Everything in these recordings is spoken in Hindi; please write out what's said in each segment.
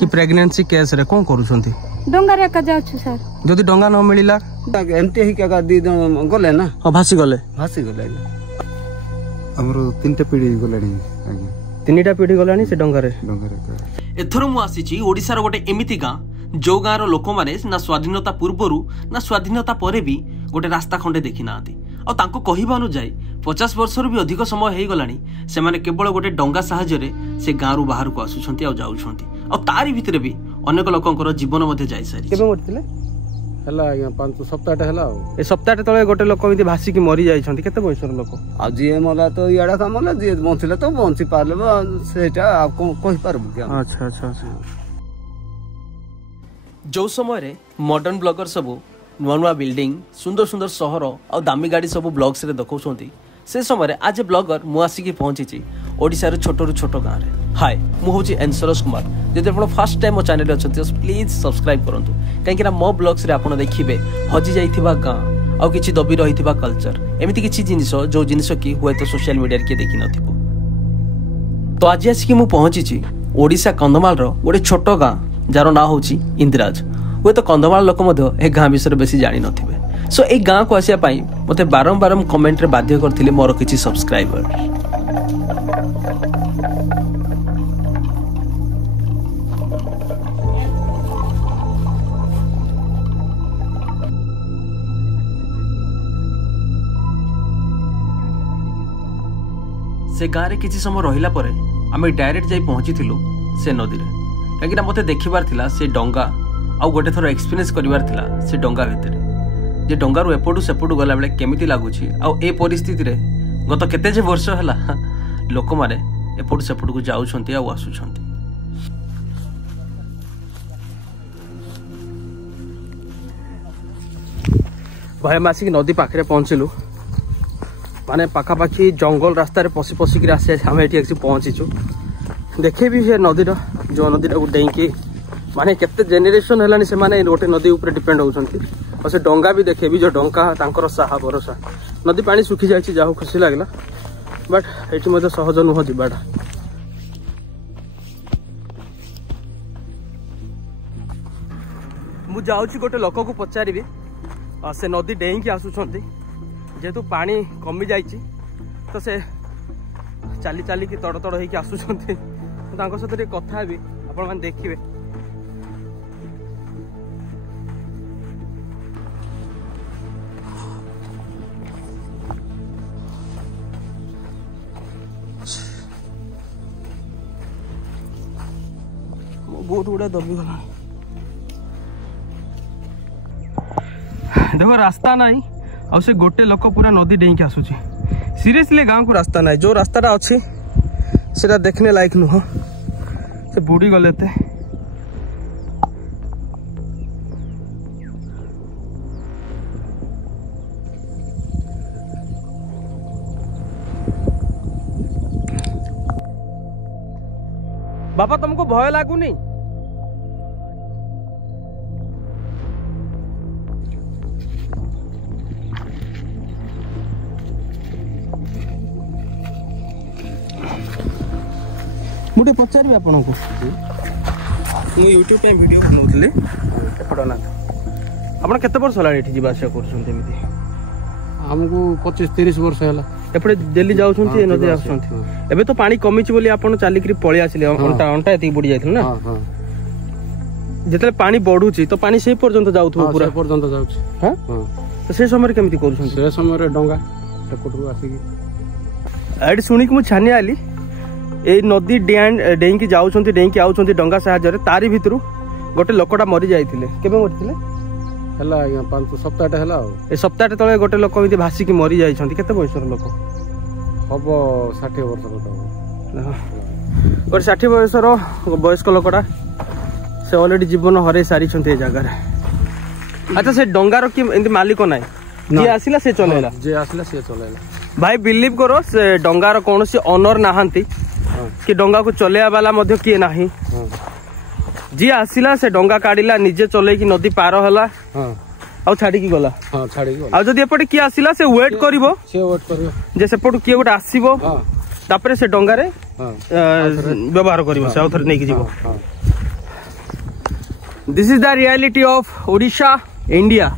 कि प्रेगनेंसी केस रे कोन करूछंती डंगा रे का जाउछु सर जदी डंगा न मिलिला एमटी ही का दी गले ना भासी गले हमरो तीनटा पीढ़ी गलानी आज्ञा तीनटा पीढ़ी गलानी से डंगा रे एथर मु आसीची ओडिसा रो गोटे एमिति गां जो गाँ रो लोक माने ना स्वाधीनता पूर्वरु ना स्वाधीनता परे भी गोटे रास्ता खंडे देखि नांती आ तांको कहिबा अनुଯାयी 50 वर्षर भी अधिक समय हे गलानी से माने केवल गोटे डंगा सहायता रे से गाँ रु बाहर को आसुछंती आ जाउछंती आ तारी भितरे भी अनेक लोकंकर जीवन मध्ये जाई सारी केबे मरथिले हला आज्ञा 5 सप्ताहटा हला ए सप्ताहटा तळे गोटे लोक मिति भासी की मरि जाइछंती केते बयसर लोक आ जे मला तो याडा कामला जे बंथिले तो बंची पारले सेटा आप कहि पारबु क्या अच्छा अच्छा अच्छा जो समय मॉडर्न ब्लॉगर सबू नुआ नुआ बिल्डिंग सुंदर सुंदर सहर और दामी गाड़ी सबू ब्लॉग्स रे देखौछंती से समय आज ब्लॉगर मु आसिकी पहुंची ओडिसा रे छोट रु छोट गाँ रे हाय मु होची एनसरस कुमार जदि आपण फर्स्ट टाइम मो चैनल रे अछंती प्लीज सब्सक्राइब करंतु काहेकि ना मो ब्लॉग्स रे आपण देखिबे हजी जाइथिबा गाँ आ किछि दबी रहिथिबा कल्चर एमिति किछि जिनिस जो जिनिस की हुए तो सोशल मीडिया के देखि नथिबो तो आज आसिकी मु पहुंची ओडिसा कंधमाल रो गोटे छोट गाँ जार ना हूँ इंदिराज हुए तो कंधमाल लोक ए गाँ विषय बेसी जानी नथिबे सो ए गाँ को आसिया पई मते बारंबार कमेंट रे बाध्य करथिले मोर किछि सब्सक्राइबर से गाँ रे किछि समय रहिला परे आमे डायरेक्ट जाई पहुंची से नदी रे कहीं मत देखबार थिला से डंगा आउ गोटे थर एक्सपीरियंस करिवार थिला से डंगा भितर जे डंगा रु एपटू सेपटू गला बेले केमिति लागुछि आउ ए परिस्थिति रे गत केते जे वर्ष हला लोक माने एपटू सेपटू को जाउछंती आउ आसुछंती भाई मासी की नदी पाखरे पहुंचलु माने पाखापाखी जंगल रास्ता रे पसी पसी के आसे हम एठी एक्सी पहुंचीछु देखे भी से नदी जो नदी डेईकी माने केते जेनेरेशन हेलानी से माने गोटे नदी ऊपर डिपेंड होउछंती और से डंगा भी देखे भी जो डंका तांकर साहा भरोसा नदी पानी सुखी जाइछि जाहु खुशी लागला बट एठी मते सहज नुह जिबाडा मु जाउछि गोटे लोक को पचारिबी से नदी डेईकी आसुछंती जेतु पानी कमी जाइछि तो से चाली चाली की तड़ तड़ होइकी आसुछंती तांको सहित कथा भी आपण माने देखिबे बहुत गुड़ा दबी गला देखो रास्ता नहीं आ से गोटे लोक पूरा नदी डेईकी आसुची सीरियसली गाँव को रास्ता नहीं जो रास्ता अच्छी सेटा देखने लायक नुह से बुड़ी गले थे बाबा तुमको भय लागुनी मुझे पचारि आपन को यूट्यूब पे वीडियो बनाउतले पडनाथ आपण केते वर्ष होला एठी जीवा आशा करछन्ते एमिति हमको 25-30 वर्ष होला एपडे दिल्ली जाउछन्ते नदी आछन्ते एबे तो पानी कमिछि बोली आपण चालिकरी पळि आसिले अंटा अंटा एति बुडी जाइथिल ना हां जेतले पानी बढ़ुछि तो पानी से पर्यंत जाउथु पूरा पर्यंत जाउछि हां तो से समय केमिति करछन्ते से समय रे डंगा सेपटू आसिकी एडी सुनी कि मु छानी आली ए नदी डेईकी जाउछन्ती डेईकी आउछन्ती डंगा सहायता रे तारी भितरु गोटे लोकटा मरि जाइथिले केबे मरिथिले हला आज्ञा 5 सप्ताहटा हला ए सप्ताहटा तळे गोटे लोक मिति भासी की मरि जाइछन्ती केते बयसर लोक हबो 60 वर्ष और 60 बयसर वयस्क लोकटा से ऑलरेडी जीवन हरे सारी छन्ते जगह रे अच्छा से डंगार की एंती मालिक नाय जे आसिला से चलेला जे आसिला से चलेला भाई बिलीव करो से डंगार कोनोसी ओनर नाहंती कि डंगा को चलेया वाला मध्य किए नाही जी आसिला से डंगा काढिला निजे चले कि नदी पार होला आ छाडी की गला छाडी की आ जदी एपटे किए आसिला से वेट करिवो जे सेपटु किए गोटे आसीबो तापरे से डंगा रे व्यवहार करिवो से आउथर नै कि जीवो this is the reality of Odisha India.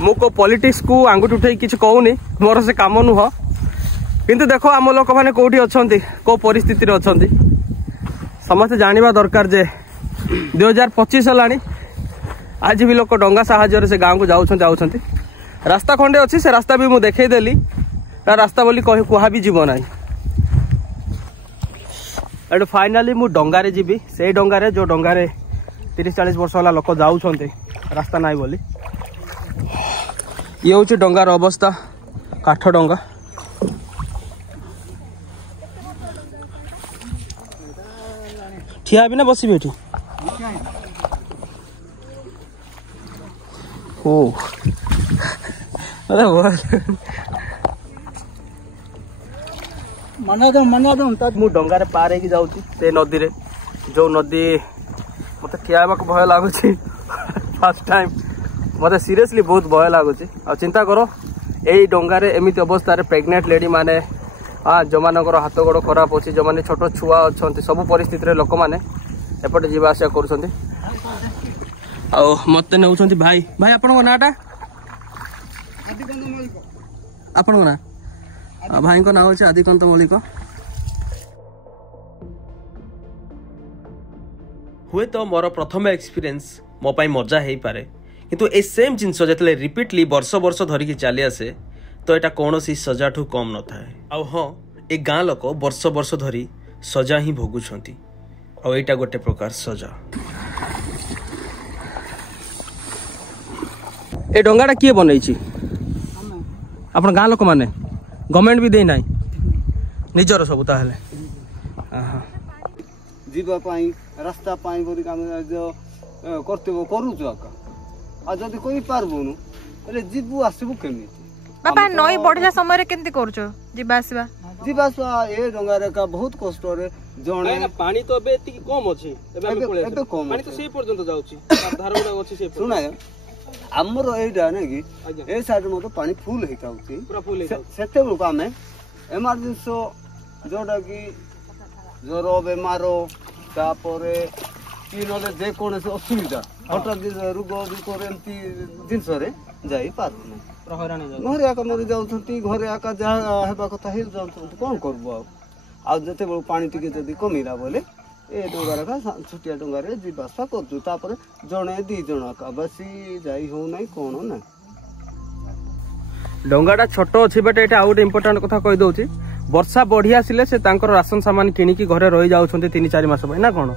मु को पॉलिटिक्स को आंगुठी उठे किसी कहूनी, मोर से काम नुह, किंतु देखो आम लोक मैंने कौटी अच्छा को परिस्थिति अच्छा समस्त जाना दरकार जे 2025 है आज भी लोक डंगा साहाय्य से गाँव को जाऊँ। रास्ता खंडे अच्छी से रास्ता भी मुझे देखईदेली रास्ता बोली कह भी जीव ना। एटू फाइनाली मु डंगारे जीवी से डंगारे जो डंगारे 30-40 वर्ष वाला लोक जाऊँ रास्ता ना बोली। ये हूँ डंगार अवस्था काठ डंगा। ठिया भी ना बसबी एठी ओ मना दो मु डंगारे पार होगी जाऊँगी से नदी रे जो नदी मत ठिया भय लगुच फर्स्ट टाइम मत सीरियसली बहुत भय लगुच। चिंता करो यही डंगारे एमती अवस्था प्रेग्नेंट लेडी माने जो मानकर हाथ गोड़ खराब अच्छी जो मैंने छोट छुआ अच्छा सब परिस्थिति लोक मैंने एपटे जीवा आसा कर मत नौ भाई भाई आपण नाटा आपण ना भाई ना हूँ आदिकांत मल्लिक। हुए तो मोर प्रथम एक्सपीरियंस मो पाई मजा हो पारे, किंतु ए सेम जिनस जिते रिपीटली वर्ष वर्ष धरिकी चली आसे तो यहाँ कौन सजा ठू कम न थाए। आ हाँ ए गाँ लोक वर्ष वर्ष धरी सजा ही भोगुंट आईटा गोटे प्रकार सजा। ए डंगाटा किए बनई आपण गाँ लोक मैंने गवर्नमेंट भी देना निजर सब ताहले जीवाई रास्ता बोली कर्तव्य करूचु आका आ जदि कहि पारबुनु अरे जीवु आसबु केमी बाबा नई बढ़ला समय केमती करछो जीवा आसबा ए डंगारे का बहुत कष्ट रे जणे पानी तो एबे एति कम अछि एबे कम पानी तो से पर्यंत जाउची धारगुडा अछि से सुना हमर एटा नै कि ए साइड में तो पानी फुल हे जाउची पूरा फुल हे सेते लोक आमे इमरजेंसी जोडा कि ज्वर बेमारो तापरे कि नले जे कोनसे असुविधा हठात रोग एमती जिनस जाई पारबु घरे आका मरी जाउछंती घरे आका जहा हेबा कथा हे जाउछंती कोन करबो आ जते बेल पानी टिके जदी कमिला बोले ए डंगार का छुटिया डंगारे जीवासा करछु तापर जणे 2 जण आका बसी जाई हो नै कोन ना। डंगाटा छोट अच्छी बट ये आउ गए इम्पोर्टाट कथा कही दौर वर्षा बढ़ी आसिले से राशन सामान किणिकी घरे रही जाऊँ 3-4 मास ना कौन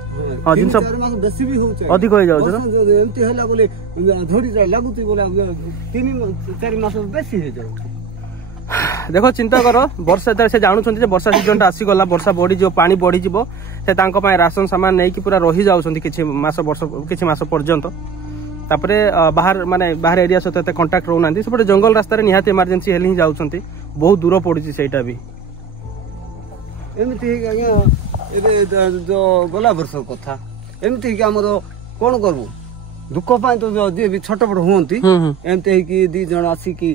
हाँ जिन अधिक हो जाऊँ देख चिंता कर वर्षा से जानते वर्षा सीजन आसीगला वर्षा बढ़ी पानी बढ़ी से राशन सामान नहीं पूरा रही जाऊँ किसी मास पर्यंत तापरे बाहर माने बाहर एरिया सहित कंटाक्ट रोना सेपटे जंगल रास्ता निहाती इमरजेंसी हेले ही जाऊँ बहुत दूर पड़ी से भी एमती जो गला वर्ष कथा एमती कौन करबू दुख पाई तो जी भी छटपट हुंती एमती कि 2 जण आसिकी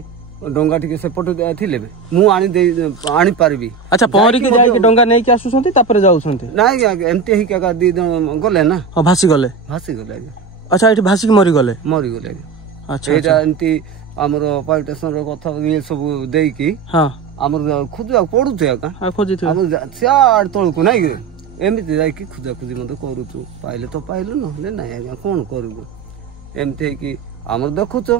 डंगा टिके सेपट थिले मु आनी पारबी। अच्छा पहरी के जाई के डंगा नै के आसुछंती तापर जाउछंती नाही एमती ही का 2 जण गले ना हां भासी गले अच्छा एठी भासी के मरी गले अच्छा एटा एमती हमर पॉलिटिशियन रो कथा ये सब देई की हां हमर खुजा पडु थे का हां खोजी थे हम चार तळ को नाही एमती जाई की खुजा खुजी मते करूछु पाइले तो पाइलो नहले नाही आगा कोन करबो एमती कि हमर देखुछो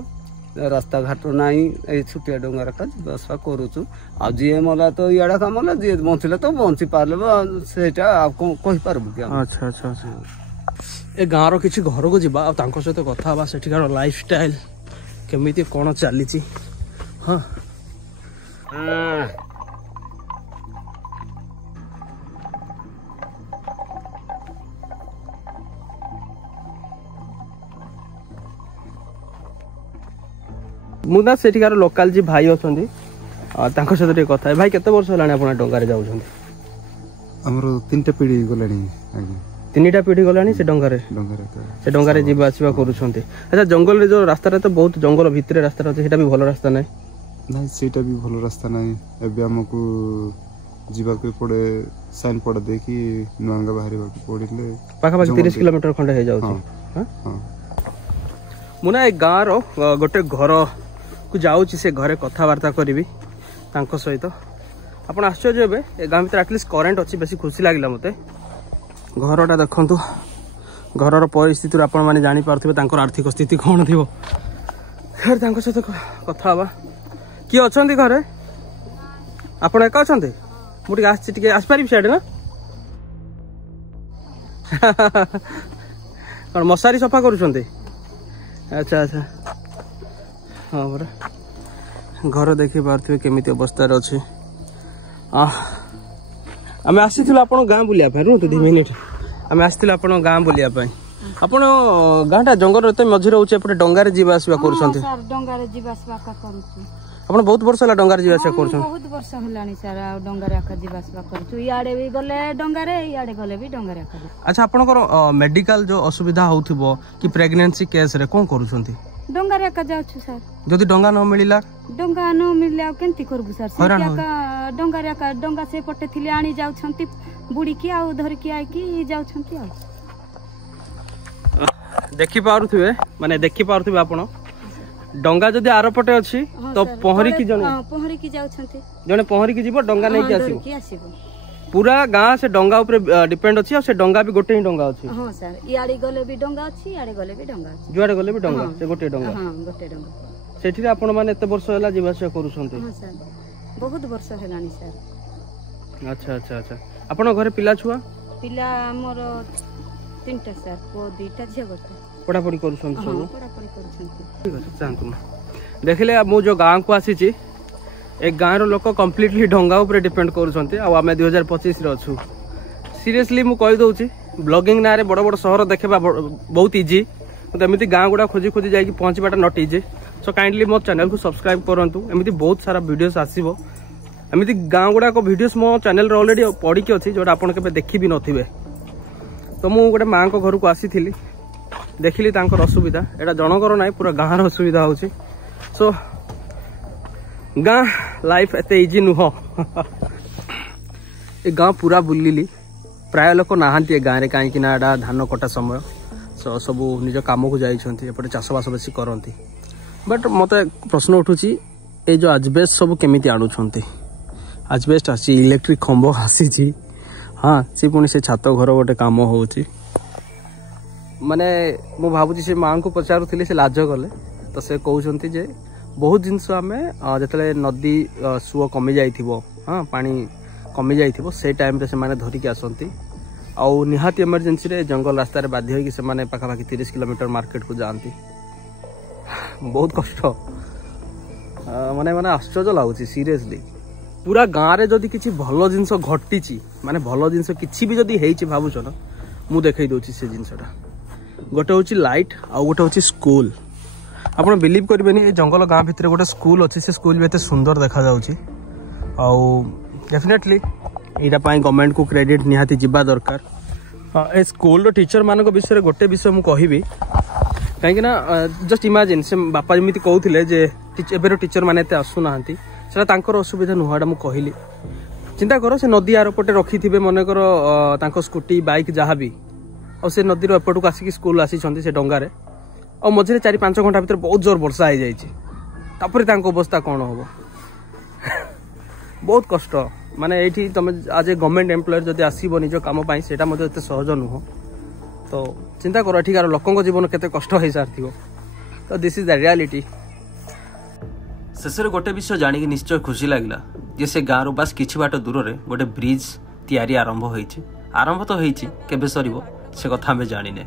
रास्ता घाट नाही ए छुटिया डंगार का बसवा करूछु आ जी मला तो याडा कामला जी बंचिले तो बंची पारले सेटा आपको कहि पारबो कि अच्छा अच्छा अच्छा ए गाँव रो किछि घर को जिबा तांको सहित कथा बा सेठिकार लाइफस्टाइल केमिति कोन चलीची हां मुना सेठिकार लोकल जी भाई अछंदी तांको सहित कथा भाई केते वर्ष हलाणी आपण डंगारे जाउछंदी हमरो 3टा पीढ़ी गलाणी आगे 3टा पीढ़ी गलानी से डंगारे जीवा आसवा करूछंती। अच्छा जंगल रे जो रास्ता रे तो बहुत जंगल भितरे रास्ता रहते सेटा भी भलो रास्ता नै नहीं सेटा भी भलो रास्ता नै एबे हमकु जीवा को पड़े साइन पड़ देखी नुआंगा बाहरी बाकी पड़िले पाखा पाखी 30 किलोमीटर खंडे हे जाउछ मुना ए गाँव गोटे घर को जाऊँगी से घरे कथबार्ता करी सहित आप आश्चर्य ए गाँव भर आटलिस्ट करेन्ट अच्छी बेस खुशी लगे मत घरटा देखु घर परिस्थिति आपण मैंने जापारे आर्थिक स्थिति कौन थी फिर सहित कथा हाँ किए अच्छा घरे आप एका अच्छा मुझे आसपारि साइड ना कौन मशारी सफा करुँच अच्छा अच्छा हाँ परा घर देखी पारे केमी अवस्था अच्छे आम आसी आप गाँ बुलिया रुहतु 2 मिनिट आम आसी आप गाँ बुलिया आप गाँटा जंगल मझे रोचे डंगार जीवासवा कर आप बहुत वर्ष है डंगार जीवासवा कर बहुत वर्ष है सर डंगार जीवासवा कर इे भी गले डंगार इे गले भी डंगार अच्छा आपनकर मेडिकल जो असुविधा होथिबो कि प्रेगनेंसी केस रे कोन करूछंती डंगार एका जाउछु सर जदि डंगा न मिलिला केंती करबु सर डंगार एका डंगा से पटे थिले आनी जाउछंती बुड़ी की आ धर की आइ की जाउछंती आ देखि पारुथिबे माने देखि पारुथिबे आपण डंगा जदि आर पटे अछि तो पहरी की जाउछंती जने पहरी की जीवो डंगा नै की आसीबो पूरा गाँ से डंगा ऊपर डिपेंड अछि और से डंगा भी गोटे ही डंगा अछि हां सर इयाडे गले भी डंगा अछि इयाडे गले भी डंगा अछि जुआडे गले भी डंगा से गोटे डंगा हां गोटे डंगा सेठी रे आपण माने एते वर्ष होला जीवास करूछंती हां सर बहुत वर्ष हेलानी सर अच्छा अच्छा अच्छा आपण घरे पिला छुआ पिला हमर 3टा सर को 2टा झिया गोटे पढ़ापढ़ी करूछंती सब पढ़ापढ़ी करूछंती ठीक अछि चाहतु देखले मु जो गाँ को आसी छी एक गाँव लोक कम्प्लीटली डंगा ऊपर डिपेंड करूछंती आ आमे 2025 रे अछु सीरियसली मु कहि दउची ब्लॉगिंग ना रे बड़ बड़ शहर देखबा बहुत इजी तो एमिति गाँ गुडा खोजी खोजी जाई पहुंचबाटा नॉट इजी सो काइंडली मो चैनल को सब्सक्राइब करंतु एमिति बहुत सारा वीडियोस आसीबो एमिति गाँ गुडा को वीडियोस मो चैनल रे ऑलरेडी पड़ी के अछि जोटा आपण केबे देखि भी नथिबे तो मु गोटे मां को घर को आसीथिली देखिली तांकर असुविधा एटा जनकर नाइ पूरा गाँ रो असुविधा होछि सो गाँ लाइफ एते इजी नुह ए गाँ पूरा बुलिली प्राय लोक नहांती गाँव रे कहीं ना धान कटा समय सो सब निज काम को जाइछंती एपटे चाषबास बेसी करती बट मत प्रश्न उठुची ए जो आजबेस्ट सब केमिति आनुछंती आजबेस्ट आसी इलेक्ट्रिक खंबो आसी हाँ सी पुणी से छात घर गोटे कम होची माने मु भाबुची से मां को पचारुथिले से लाज गले तो से कहउछंती जे बहुत जिनस आम जिते नदी सुओ कमी जाइथिबो हाँ पानी कमी जाइथिबो से टाइम रे से माने धरिकी आसंती आउ निहाती इमरजेंसी रे जंगल रास्ता रे बाध्य होई से माने पाखापाखि 30 किलोमीटर मार्केट को जाती बहुत कष्ट माने माने आश्चर्य लागुची सीरियसली पूरा गाँव रे जदि किछि भलो जिनस घटिची माने भलो जिनस किछि भी जदि हेइची भाबुछ ना मु देखै दोची से जिनसटा गोटे होची लाइट आ गोटे होची स्कूल आप बिलीव करेंगे जंगल गाँ भितर गोटे स्कूल अच्छी से स्कूल भी एत सुंदर देखा जाउची आउ डेफिनेटली यहाँ गवर्नमेंट को क्रेडिट निहाती जीवा दरकार ए स्कूल टीचर मान विषय गोटे विषय मुझे कहबी कहीं जस्ट इमेजिन से बापा जमी कहते जे एबर टीचर मैंने आसुना से असुविधा नुहटा मुझे कहली चिंता कर से नदी आर पटे रखी थे मनकर स्कूटी बाइक जहाँ भी और से नदी एपट को आसिक स्कूल आसी से डंगारे और मझे 4-5 घंटा भीतर बहुत जोर वर्षा हो जाए अवस्था कौन हम बहुत कष्ट माने ये तुम आज ए गवर्नमेंट एम्प्लॉयर जब आसो निज कम से सहज नुह तो चिंता कर एठिकार लोकों जीवन केते कष्ट हो सारी तो दिस इज द रियलिटी शेष गोटे विषय जानिक निश्चय खुशी लगला जे से गाँव बस किछि बाट दूर रे गोटे ब्रिज तैयारी आरंभ तो होइछि केबे सरीबो से कथा हमें जानिने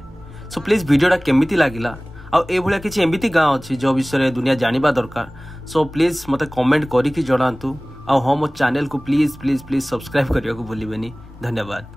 सो प्लीज वीडियोटा केमिति लागिला आ एभलिया किछि एमिति गाँव अछि जो विषय दुनिया जानिबा दरकार सो प्लीज मते कमेंट करिकि जणांतु आ हम चैनल को प्लीज प्लीज प्लीज सब्सक्राइब करिया को भूलिबेनी धन्यवाद।